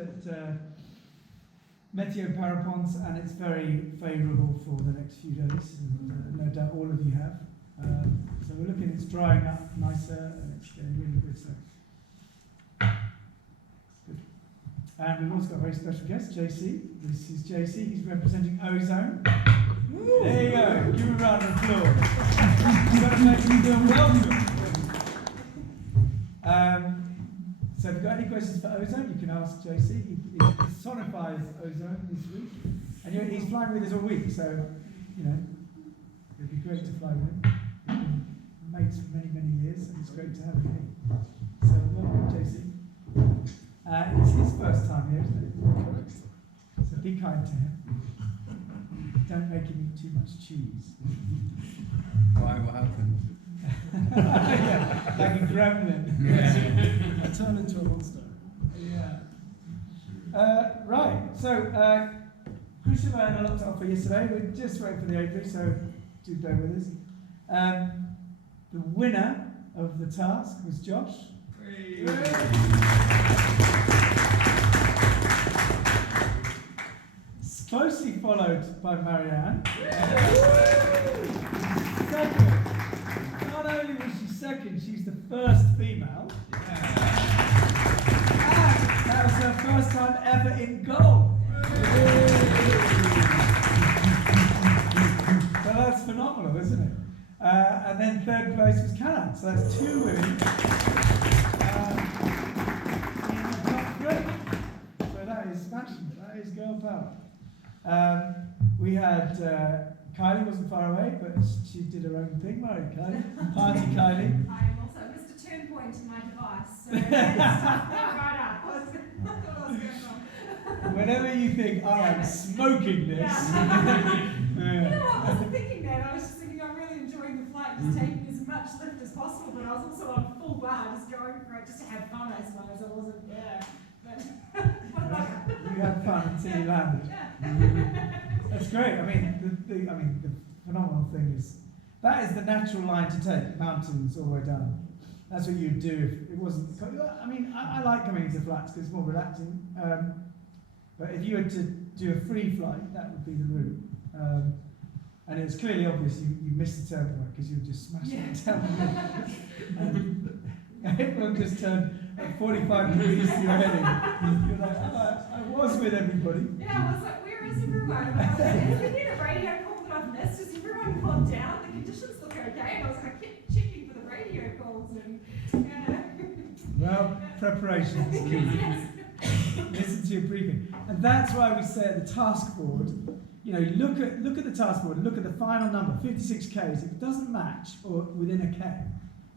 at Météo Parapente, and it's very favourable for the next few days, and no doubt all of you have. So we're looking, it's drying up nicer, and it's getting really good. So good. And we've also got a very special guest, JC. This is JC. He's representing Ozone. Woo! There you go. Give him a round of applause. You've got to make him feel welcome. So if you've got any questions for Ozone, you can ask JC. He personifies Ozone this week. And he's flying with us all week, so, you know, it'd be great to fly with him. We've been mates for many, many years, and it's great to have him here. So welcome, JC. It's his first time here, isn't it? So be kind to him. Don't make him eat too much cheese. Why? What happened? Yeah, like a gremlin. I turn into a monster. Yeah. Right, so Christian and I had a lot to offer yesterday. We're just waiting for the apiary, so do bear with us. The winner of the task was Josh. Closely followed by Marianne. Second. Not only was she second, she's the first female. And that was her first time ever in goal. So that's phenomenal, isn't it? And then third place was Canan. So that's two women in the top three. So that is smashing. That is girl power. We had Kylie wasn't far away, but she did her own thing, right, Kylie? Party Kylie. I am also Mr. Turnpoint in my device, so it's right up. I thought I was going on. Whenever you think, I am smoking this. Yeah. You know what, I wasn't thinking that. I was just thinking I'm really enjoying the flight, just taking as much lift as possible, but I was also on full bar, just going for it, just to have fun, I suppose. I wasn't there. But what about you? You had fun until you landed. Yeah. That's great. I mean, the phenomenal thing is, that is the natural line to take, mountains all the way down. That's what you'd do if it wasn't. I mean, I like coming into flats because it's more relaxing. But if you were to do a free flight, that would be the route. And it's clearly obvious you missed the turn point because you were just smashing it down. And everyone just turned at 45 degrees to your heading. You're like, oh, I was with everybody. Yeah, I was like, where is everyone? And I was like, is there a radio call that I've missed? Has everyone gone down? The conditions look okay. And I was like, I kept checking for the radio calls and, you know. Well, preparation is key. Yes. Listen to your briefing. And that's why we say at the task board, you know, look at the task board, look at the final number, 56 Ks. If it doesn't match or within a K,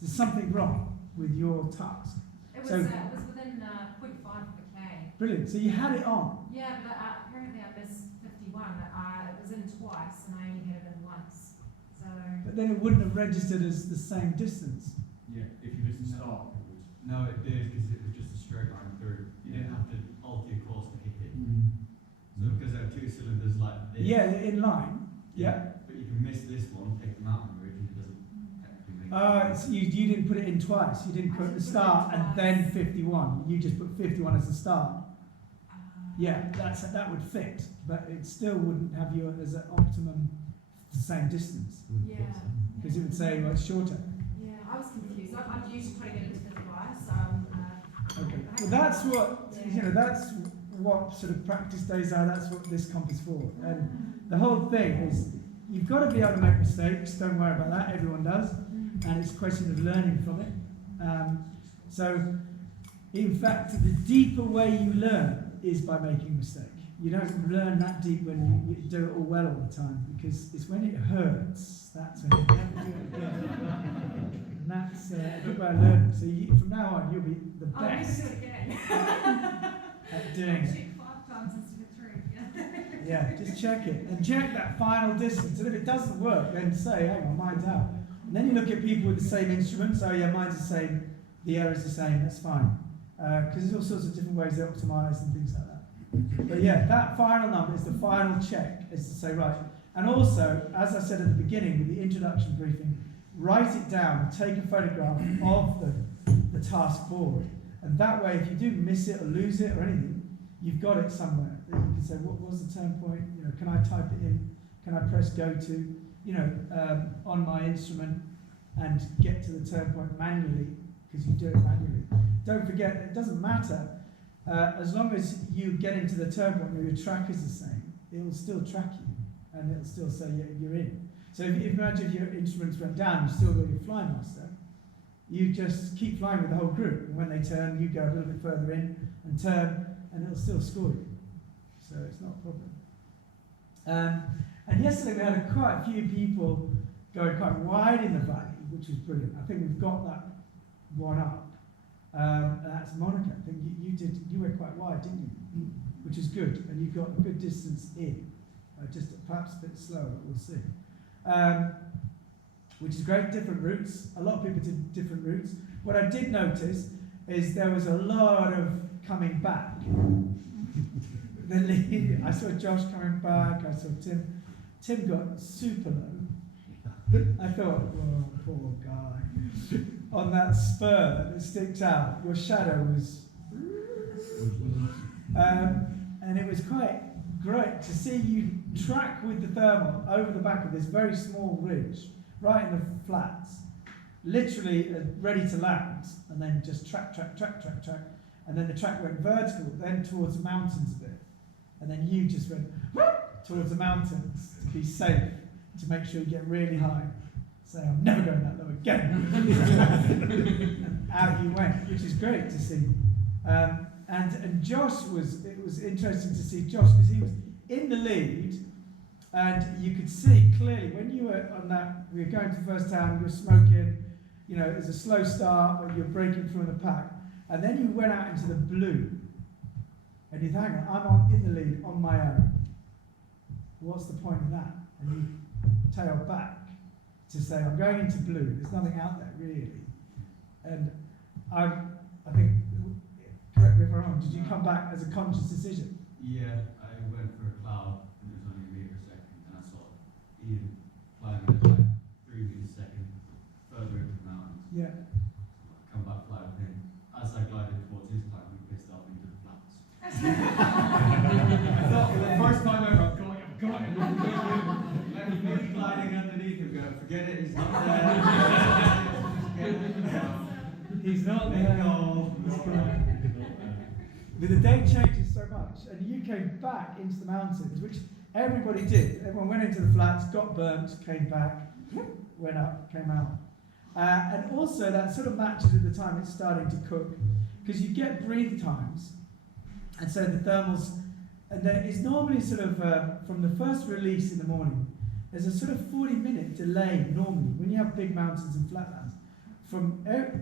there's something wrong with your task. It was within 0.5 of a K. Brilliant. So you had it on. Yeah, but apparently I missed 51. It was in twice and I only had it in once. So. But then it wouldn't have registered as the same distance. Yeah, if you didn't stop, it would. No, it did because it was just a straight line through. You didn't have to alter your course to hit it. So because there are two cylinders like this. Yeah, they're in line. Yeah. But you can miss this one, take the mountain ridge, and it doesn't technically make You didn't put it in twice. You didn't put the start and then 51. You just put 51 as the start. Yeah, that would fit, but it still wouldn't have you as an optimum the same distance. Yeah. Because it would say, well, it's shorter. Yeah, I was confused. I'm used to putting it into the device. Okay. Well, that's what, you know, that's what sort of practice days are. That's what this comp is for. And the whole thing is, you've got to be able to make mistakes. Don't worry about that. Everyone does. And it's a question of learning from it. So, in fact, the deeper way you learn is by making a mistake. You don't learn that deep when you do it all well all the time, because it's when it hurts, that's when you don't do it again. And that's a good way of learning. So from now on, you'll be the best I'll do it again. at doing it. Check 5 times instead of 3. Yeah, just check it. And check that final distance. And if it doesn't work, then say, hang on, mine's out. And then you look at people with the same instruments. Oh yeah, mine's the same, the error's the same, that's fine. Because there's all sorts of different ways they optimise and things like that. But yeah, that final number is the final check, is to say, right. And also, as I said at the beginning with the introduction briefing, write it down, take a photograph of the task board. And that way, if you do miss it or lose it or anything, you've got it somewhere that you can say, what was the turn point? You know, can I type it in? Can I press go to? You know, on my instrument and get to the turn point manually, because you do it manually. Don't forget, it doesn't matter, as long as you get into the turn point where your track is the same, it will still track you, and it'll still say you're in. So if imagine if your instruments went down, you still got your fly master, you just keep flying with the whole group, and when they turn, you go a little bit further in and turn, and it'll still score you. So it's not a problem. And yesterday we had quite a few people going quite wide in the valley, which was brilliant. I think we've got that one up. And that's Monica. I think you went quite wide, didn't you? Which is good, and you got a good distance in. Just perhaps a bit slower, but we'll see. Which is great, different routes. A lot of people did different routes. What I did notice is there was a lot of coming back. I saw Josh coming back, I saw Tim. Tim got super low. I thought, oh, poor guy. On that spur that sticks out, your shadow was... and it was quite great to see you track with the thermal over the back of this very small ridge, right in the flats, literally ready to land, and then just track, and then the track went vertical, then towards the mountains a bit, and then you just went towards the mountains to be safe, to make sure you get really high. Say, I'm never going that low again. And out you went, which is great to see. And Josh it was interesting to see Josh, because he was in the lead, and you could see clearly when you were on that, we were going to the first town, you were smoking, you know, it was a slow start, but you're breaking through the pack. And then you went out into the blue, and you thought, hang on, I'm in the lead on my own. What's the point in that? And you tail back to say, I'm going into blue, there's nothing out there really. And I think, correct me if I'm wrong, did you come back as a conscious decision? Yeah, I went for a cloud, and it was only a metre a second, and I saw Ian flying at like 3 meters a second further into the mountains. Yeah. I come back, fly with him. As I glided towards his time, we pissed off into the flats. I thought for the first time ever, I've got him. Let me gliding underneath him, go, forget it, he's not there. He's not there. No. But the day changes so much, and you came back into the mountains, which everybody did. Everyone went into the flats, got burnt, came back, went up, came out. And also that sort of matches with the time it's starting to cook, because you get breathe times, and so the thermals, and there is normally sort of, from the first release in the morning, there's a sort of 40-minute delay normally, when you have big mountains and flatlands.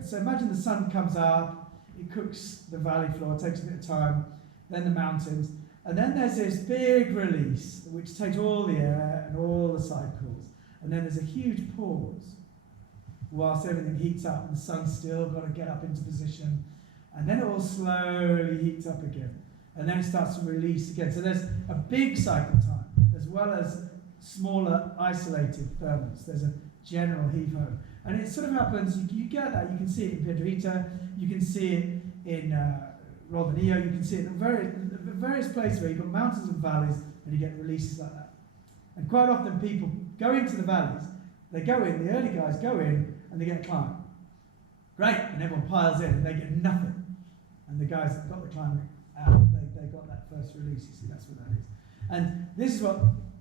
So imagine the sun comes up, it cooks the valley floor, it takes a bit of time, then the mountains, and then there's this big release, which takes all the air and all the cycles, and then there's a huge pause, whilst everything heats up, and the sun's still got to get up into position, and then it all slowly heats up again, and then it starts to release again. So there's a big cycle time, as well as smaller isolated thermals. There's a general heave-ho. And it sort of happens, you get that, you can see it in Piedrita, you can see it in Rodinillo, you can see it in various places where you've got mountains and valleys, and you get releases like that. And quite often people go into the valleys, they go in, the early guys go in, and they get a climb. Great, and everyone piles in, and they get nothing. And the guys that got the climb out, they got that first release, you see, that's what that is. And this is what,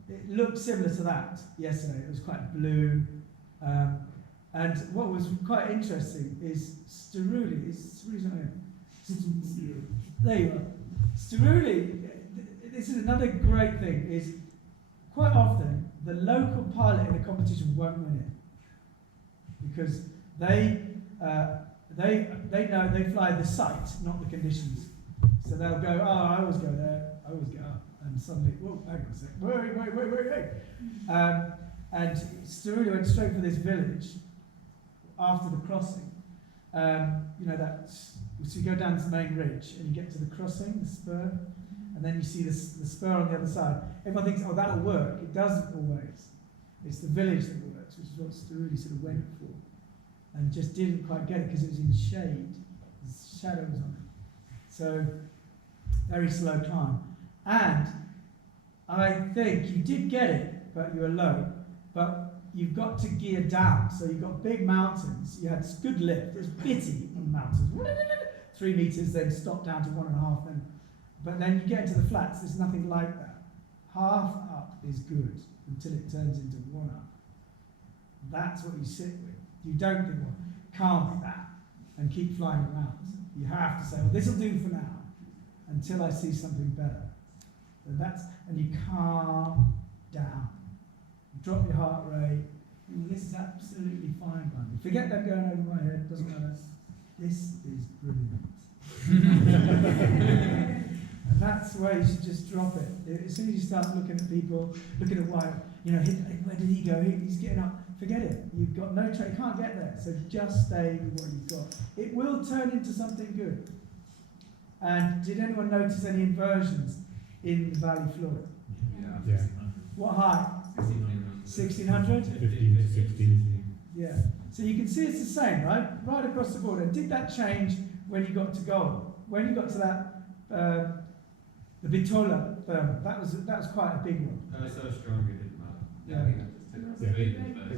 it looked similar to that yesterday, it was quite blue. And what was quite interesting is Steruli, there you are. Steruli, this is another great thing, is quite often the local pilot in a competition won't win it. Because they know, they fly the site, not the conditions. So they'll go, oh, I always go there, I always get up. And suddenly, whoa, hang on a sec, wait. And Steruli went straight for this village after the crossing. You know, so you go down to the main ridge and you get to the crossing, the spur, and then you see the spur on the other side. Everyone thinks, oh, that'll work. It doesn't always. It's the village that works, which is what Steruli sort of went for. And just didn't quite get it because it was in shade. The shadow was on it. So very slow climb. And I think you did get it, but you were low. But you've got to gear down. So you've got big mountains. You had good lift. It's bitty on mountains. 3 meters, then stop down to 1.5. Then, but then you get into the flats. There's nothing like that. Half up is good until it turns into 1 up. That's what you sit with. You don't think, well, calm with that and keep flying around. You have to say, well, this will do for now until I see something better. And you calm down. You drop your heart rate. This is absolutely fine by me. Forget that going over my head, doesn't matter. This is brilliant. And that's where you should just drop it. As soon as you start looking at people, looking at why, where did he go? He's getting up. Forget it. You've got no train. You can't get there. So just stay with what you've got. It will turn into something good. And did anyone notice any inversions in the valley floor? Yeah. What height? 1600? 15 to 16. Yeah. So you can see it's the same, right? Right across the board. And did that change when you got to gold? When you got to that, the Bitola thermal, that was quite a big one. That was so strong it didn't matter. Yeah. It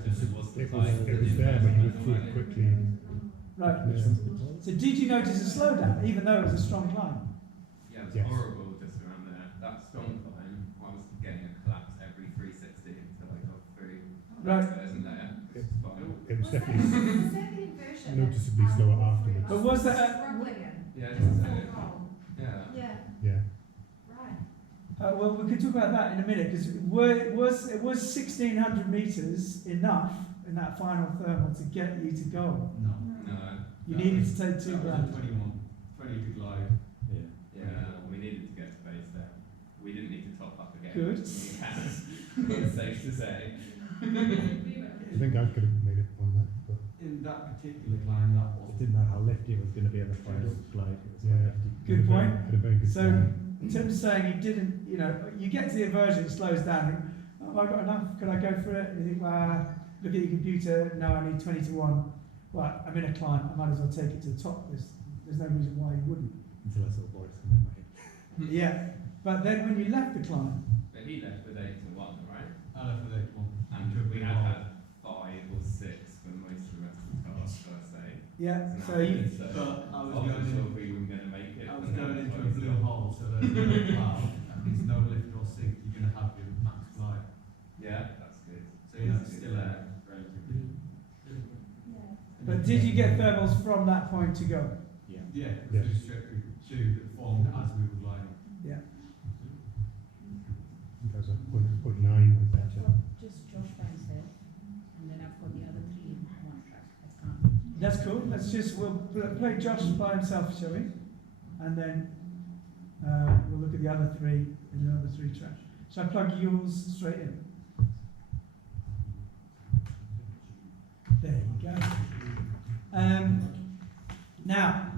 was It was there, but you withdrew quickly. Right. Yeah. So did you notice a slowdown, even though it was a strong climb? Yeah, it was Yes. horrible just around there. That strong climb, I was getting a collapse every 360 until I got through. Right. There isn't there. It- Fine. It was Was that definitely the inversion? noticeably slower afterwards. But was that Struggling in? Yeah, Full just a bit. goal. Yeah. Yeah, Yeah. right. well, we can talk about that in a minute, because it was 1600 meters enough in that final thermal to get you to gold. No. No. You needed to take 2 That was grand. a 20 to glide. Yeah, we needed to get to base there. We didn't need to top up again. Good. It's safe to say. I think I could have made it on that, but In that particular climb, that was. Didn't know how lifty it was going to be on the final glide. It was quite yeah. lifty. Good point. Had a very good So, time. in terms of saying you didn't, you get to the inversion, it slows down. You think, oh, have I got enough? Could I go for it? And you think, well, look at your computer. No, I need 20 to 1. Well, I'm in a climb. I might as well take it to the top. There's no reason why you wouldn't. Until I saw Boris come in my head. Yeah. But then when you left the climb, But he left with 8 to 1, right? I left with 8 1. And we had 5 or 6 for most of the rest of the task, I'd say. yeah. It's an So you, average, so But I I was wasn't going sure in, if we were going to make it. I was and then going into a closed blue it. hole, so there's no cloud. That means no lift or sink. You're going to have your max glide. Yeah, that's good. So it's still there, relatively. but did you get thermals from that point to go? Yeah. Yeah, Yes. through strictly 2 that formed as we were gliding. Yeah. There was a 0.9 with that. Just Josh by himself, and then I've got the other 3 in one track. I can't. That's cool. We'll play Josh by himself, shall we? And then we'll look at the other 3 in the other 3 tracks. Shall I plug yours straight in? There you go. Now,